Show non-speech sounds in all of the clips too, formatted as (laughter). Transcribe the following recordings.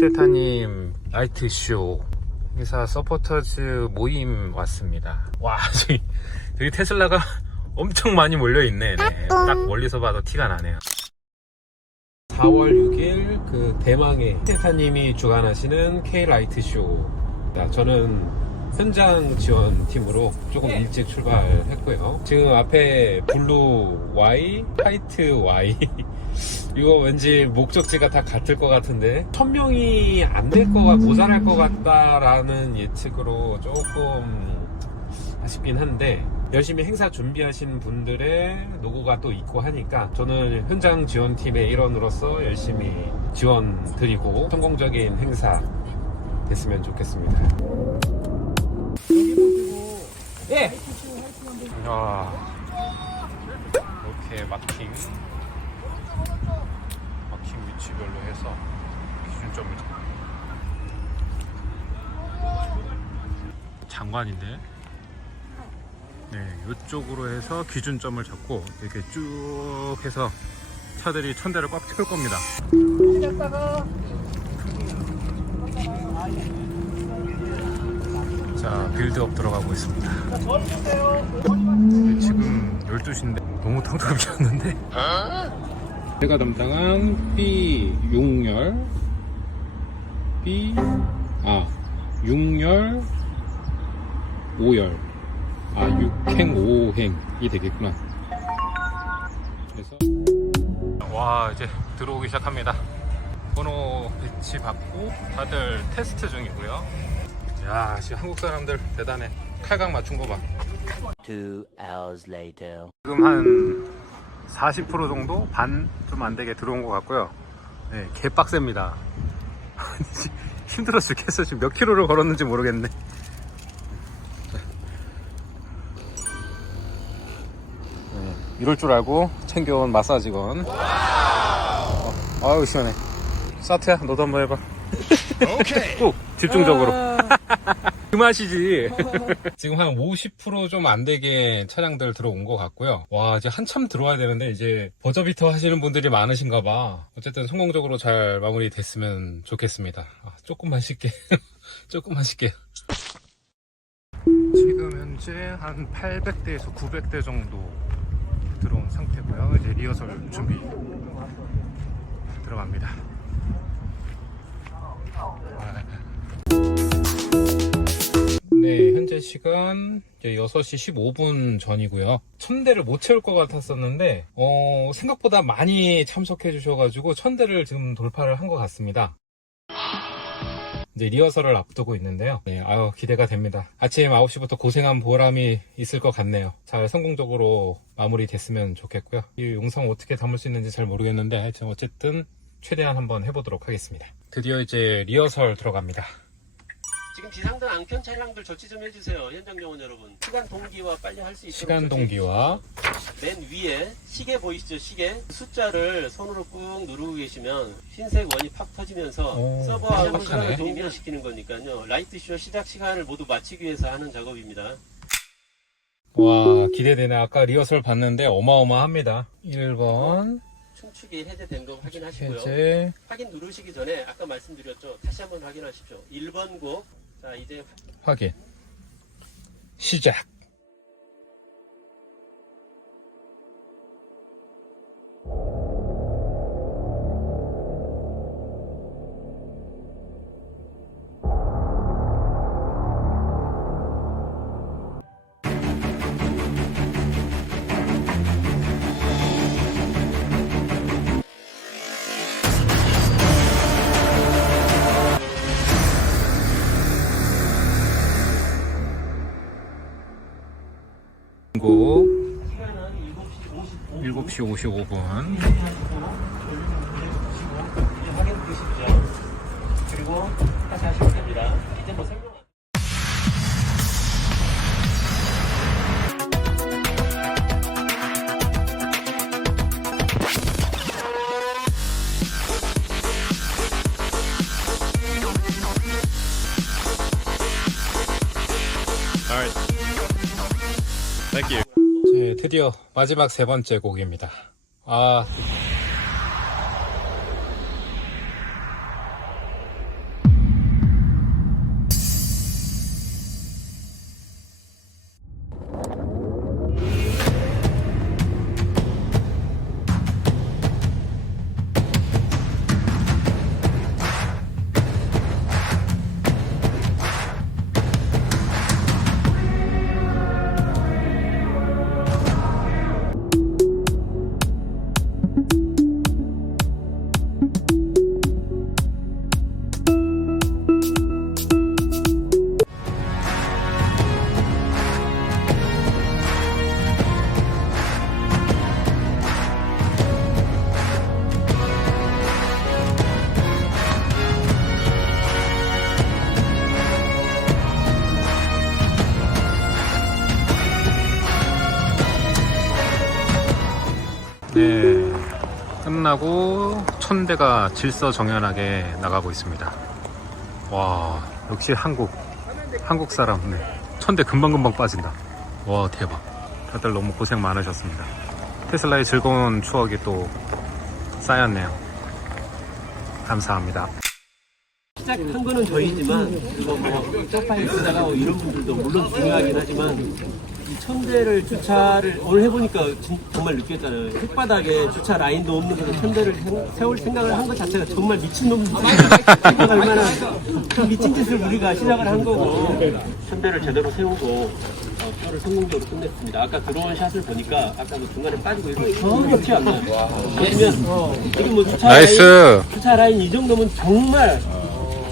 한테타님 라이트쇼 회사 서포터즈 모임 왔습니다. 와, (laughs) 저기, 저기 테슬라가 (laughs) 엄청 많이 몰려있네. 네. 딱 멀리서 봐도 티가 나네요. 4월 6일 그 대망의 한테타님이 주관하시는 K-라이트쇼. 저는 현장 지원 팀으로 조금 일찍 출발했고요. 지금 앞에 블루 Y, 화이트 Y (laughs) 이거 왠지 목적지가 다 같을 것 같은데 1000명이 안될 거가 모자랄 것 같다라는 예측으로 조금 아쉽긴 한데 열심히 행사 준비하신 분들의 노고가 또 있고 하니까 저는 현장 지원팀의 일원으로서 열심히 지원 드리고 성공적인 행사 됐으면 좋겠습니다. 예. 야. 이렇게 마킹 마킹 위치별로 해서 기준점을 잡- 장관인데 네 이쪽으로 해서 기준점을 잡고 이렇게 쭉 해서 차들이 천 대를 꽉 채울 겁니다 자 빌드업 들어가고 있습니다. 네, 지금 12시인데 너무 텅텅 비었는데? 제가 담당한 B 6열 B 아 6열 5열 아 6행 5행이 되겠구나. 그래서 와 이제 들어오기 시작합니다. 번호 배치 받고 다들 테스트 중이고요 야 지금 한국 사람들 대단해 칼각 맞춘 거 봐 Two hours later. 지금 한 40% 정도 반 좀 안 되게 들어온 것 같고요. 네, 개빡셉니다. (laughs) 힘들어 죽겠어. 지금 몇 킬로를 걸었는지 모르겠네. 네, 이럴 줄 알고 챙겨온 마사지건. 어, 아유 시원해. 사트야, 너도 한번 해봐. 오, 집중적으로. (laughs) 그 맛이지. (laughs) 지금 한 50%좀 안 되게 차량들 들어온 것 같고요. 와, 이제 한참 들어와야 되는데, 이제 버저비터 하시는 분들이 많으신가 봐. 어쨌든 성공적으로 잘 마무리 됐으면 좋겠습니다. 아, 조금만 쉴게. (laughs) 조금만 쉴게. 지금 현재 한 800대에서 900대 정도 들어온 상태고요. 이제 리허설 준비 들어갑니다. 네, 현재 시간 이제 6시 15분 전이고요. 천대를 못 채울 것 같았었는데, 어, 생각보다 많이 참석해 주셔가지고, 천대를 지금 돌파를 한 것 같습니다. 이제 리허설을 앞두고 있는데요. 네, 아유, 기대가 됩니다. 아침 9시부터 고생한 보람이 있을 것 같네요. 잘 성공적으로 마무리 됐으면 좋겠고요. 이 영상 어떻게 담을 수 있는지 잘 모르겠는데, 하여튼 어쨌든 최대한 한번 해보도록 하겠습니다. 드디어 이제 리허설 들어갑니다. 지금 비상등 안켠 차량들 조치 좀 해주세요. 현장 요원 여러분. 시간 동기와 빨리 할 수 있도록 시간 동기와. 맨 위에 시계 보이시죠? 시계 숫자를 손으로 꾹 누르고 계시면 흰색 원이 팍 터지면서 오, 서버하고 빡빡하네. 시간을 동기화시키는 거니까요. 라이트 쇼 시작 시간을 모두 맞추기 위해서 하는 작업입니다. 와 기대되네 아까 리허설 봤는데 어마어마합니다 1번 춤추기 해제된 거 확인하시고요. 해제 확인 누르시기 전에 아까 말씀드렸죠. 다시 한번 확인하십시오. 1번 곡. 자 이제 확인. 시작 곡 시간은 7시 55분. 7시 55분 확인 누르십시오. 그리고 다시 하시면 됩니다. 이제 뭐 네, 드디어 마지막 세 번째 곡입니다. 아 끝나고 천대가 질서정연하게 나가고 있습니다. 와 역시 한국 한국 사람 네. 천대 금방금방 빠진다. 와 대박. 다들 너무 고생 많으셨습니다. 테슬라의 즐거운 추억이 또 쌓였네요. 감사합니다. 시작한 거는 저희지만 그거 뭐 쪽파일 쓰다가 뭐 이런 분들도 물론 중요하긴 하지만 이 천대를 주차를 오늘 해보니까 진- 정말 느꼈잖아요. 흙바닥에 주차 라인도 없는 데서 천대를 생- 세울 생각을 한 것 자체가 정말 미친놈 생각할 만한 그 미친 짓을 우리가 시작을 한 거고 천대를 제대로 세우고 어, 표를 성공적으로 끝냈습니다. 아까 들어온 샷을 보니까 아까도 중간에 빠지고 이런 거 전혀 티안 나요. 보시면 여기 뭐 주차 라인 나이스. 주차 라인 이 정도면 정말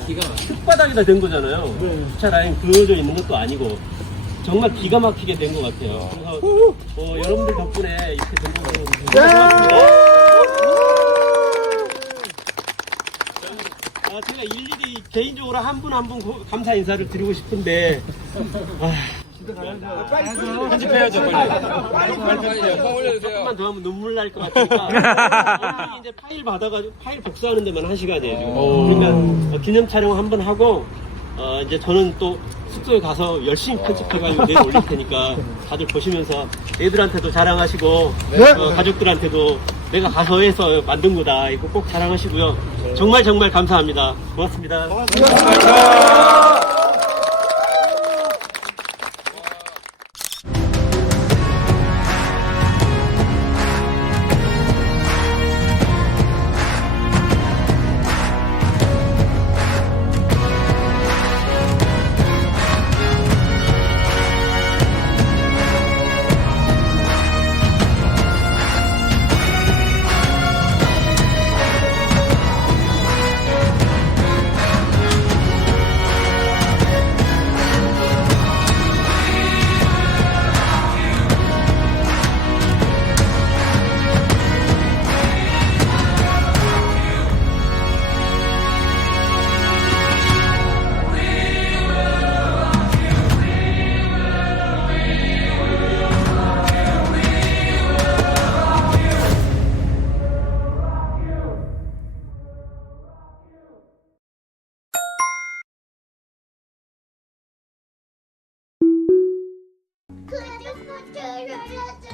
흙바닥에다 된 거잖아요. 주차 라인 그어져 있는 것도 아니고 정말 기가 막히게 된 것 같아요. 그래서 어, 여러분들 덕분에 이렇게 된 거고 너무 고맙습니다. 아, 제가 일일이 개인적으로 한 분 한 분 감사 인사를 드리고 싶은데. 아, 편집해야죠 빨리. 조금만 더 하면 눈물 날 것 같으니까. (laughs) 오늘 이제 파일 받아가지고 파일 복사하는 데만 한 시간이에요 지금. 그러니까 어, 기념 촬영 한 번 하고 어, 이제 저는 또 숙소에 가서 열심히 편집해가지고 내일 (laughs) 올릴 테니까 다들 보시면서 애들한테도 자랑하시고 어, 가족들한테도 내가 가서 해서 만든 거다. 이거 꼭 자랑하시고요. 정말 정말 감사합니다. 고맙습니다. 줄 을 해줄 때